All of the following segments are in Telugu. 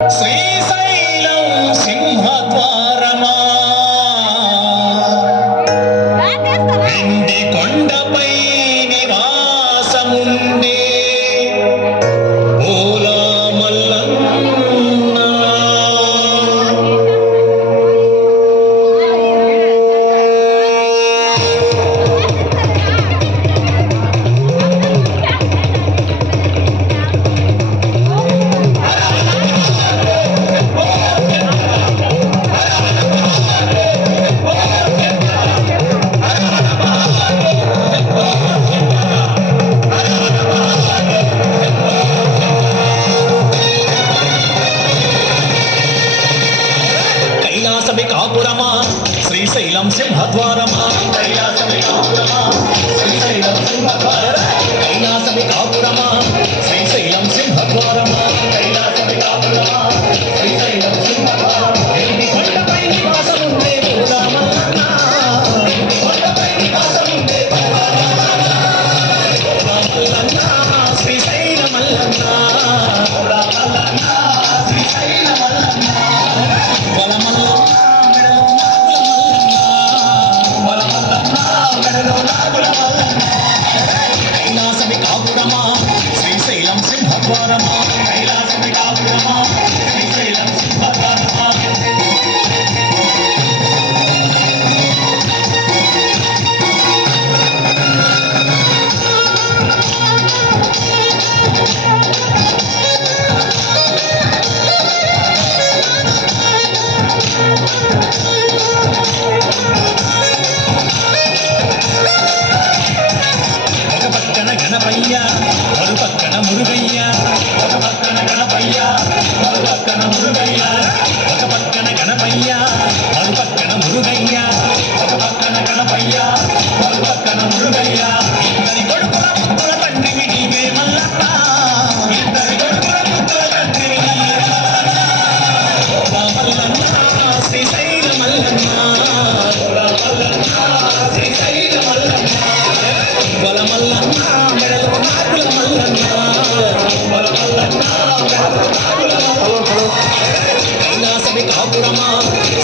శ్రీశైలం సింహద్వారమా వెండి కొండపై నివాసముండే ఓలా మల్లన్న కాపురమా శ్రీశైలం సింహద్వారమా కైలాసమే కాపురమా శ్రీశైలం సింహద్వారమా కైలాసమే కాపురమా శ్రీశైలం సింహద్వారమా కైలాసమే కాపురమా శ్రీశైలం సింహద్వారమా ఎండి కొండపై నివాసముండే ఓలా మల్లన్న ఎండి కొండపై నివాసముండే ఓలా మల్లన్న శ్రీశైల మల్లన్న ఓలా మల్లన్న శ్రీశైల మల్లన్న ఓలా మల్లన్న కైలాసమి కాపురమా శ్రీశైలం సింహద్వారమా కైలాసమి కాపురమా శ్రీశైలం సింహద్వారమా గణపయ్య మరుపక్కన మురుగయ్య ఒక పక్కన గణపయ్య మరుపక్కన మురుగయ్య ఒక పక్కన గణపయ్య మరుపక్కన మురుగయ్య ఒక పక్కన గణపయ్య మరుపక్కన మురుగయ్య ఇద్దరి కొడుకుల ముద్దుల తండ్రివి నీవే మల్లన్న ఇద్దరి కొడుకుల ముద్దుల తండ్రివి మల్లన్న శ్రీశైల మల్లన్న మల్లన్న శ్రీశైల మల్లన్న వల మల్లన్న కైలాసమి కాపురమా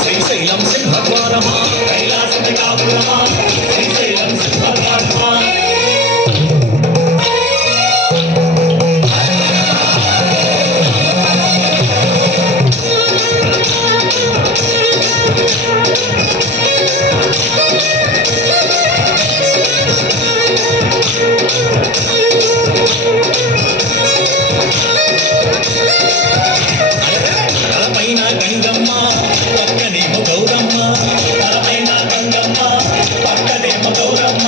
శ్రీశైలం సింహద్వారమా కైలాసమి కాపురమా శ్రీశైలం సింహద్వారమా తలపైన గంగమ్మ పక్కనేమో గౌరమ్మ తలపైన గంగమ్మ పక్కనేమో గౌరమ్మ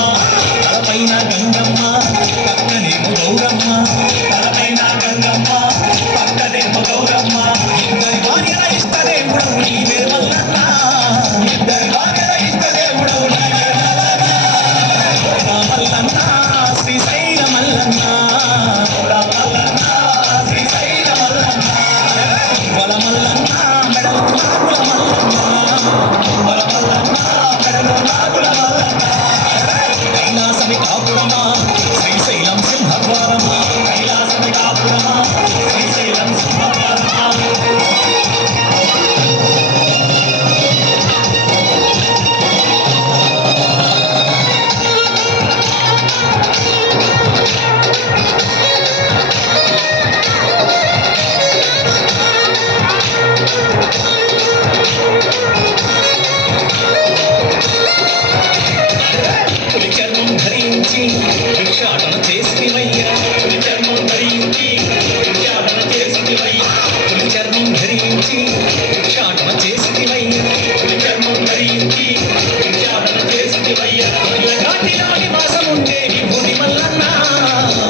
తలపైన గంగమ్మ పక్కనేమో గౌరమ్మ తలపైన గంగమ్మ పక్కనేమో గౌరమ్మ ఇద్దరి భార్యల ఇష్టదేవుడవు నీవే మల్లన్న ఇద్దరి భార్యల ఇష్టదేవుడవు నీవే మల్లన్న శ్రీశైల మల్లన్న మల్లన్న శ్రీశైల మల్లన్న వల మల్లన్న మెడలు నాగుల మల్లన్న వల మల్లన్న మెడలు నాగుల మల్లన్న కైలాసమి కాపురమా శ్రీశైలం సింహద్వారమా కైలాసమి కాపురమా శ్రీశైలం సింహద్వారమా పులి చర్మం ధరించి భిక్షాటన చేసివయ్యా పులి చర్మం ధరించి భిక్షాటన చేసివయ్యా పులి చర్మం ధరించి భిక్షాటన చేసివయ్యా పులి చర్మం ధరించి భిక్షాటన చేసివయ్యా మల్లగాటిలో నివాసం ఉండే విభూతి మల్లన్న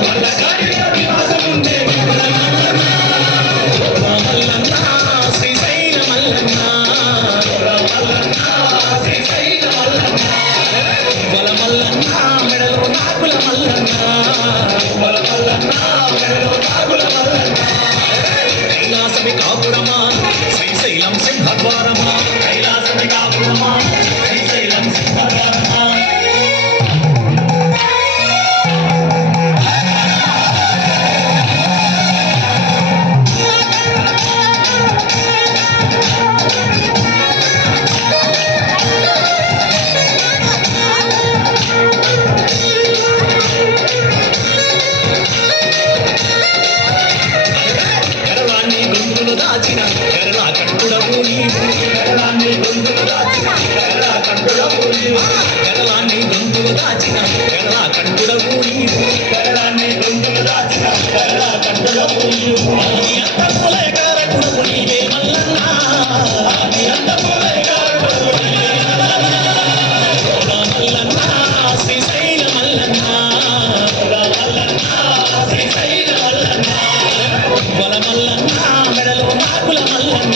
మల్లగాటిలో నివాసం ఉండే మల్లన్న శ్రీశైల మల్లన్న మల్లన్న శ్రీశైల మల్లన్న వల మల్లన్న మెడలో నాగుల మల్లన్న వల మల్లన్న మెడలో నాగుల మల్లన్న కైలాసమి కాపురమా శ్రీశైలం సింహద్వారమా కైలాసమి కాపురమా శ్రీశైలం సింహద్వారమా దాచిన కేరళ కంఠుడవు నీవు కేరళాన్ని గొంతుకు దాచిన కేరళ కంఠుడవు నీవు కేరళాన్ని గొంతుకు దాచిన కేరళ కంఠుడవు నీవు కేరళాన్ని గొంతుకు దాచిన కేరళ కంఠుడవు నీవు అంతములే కారకుడవు నీవే మల్లన్న అంతములే కారకుడవు నీవే మల్లన్న శ్రీశైల మల్లన్న శ్రీశైల మల్లన్న బల మల్లన్న మెడలో నాకుల మల్లన్న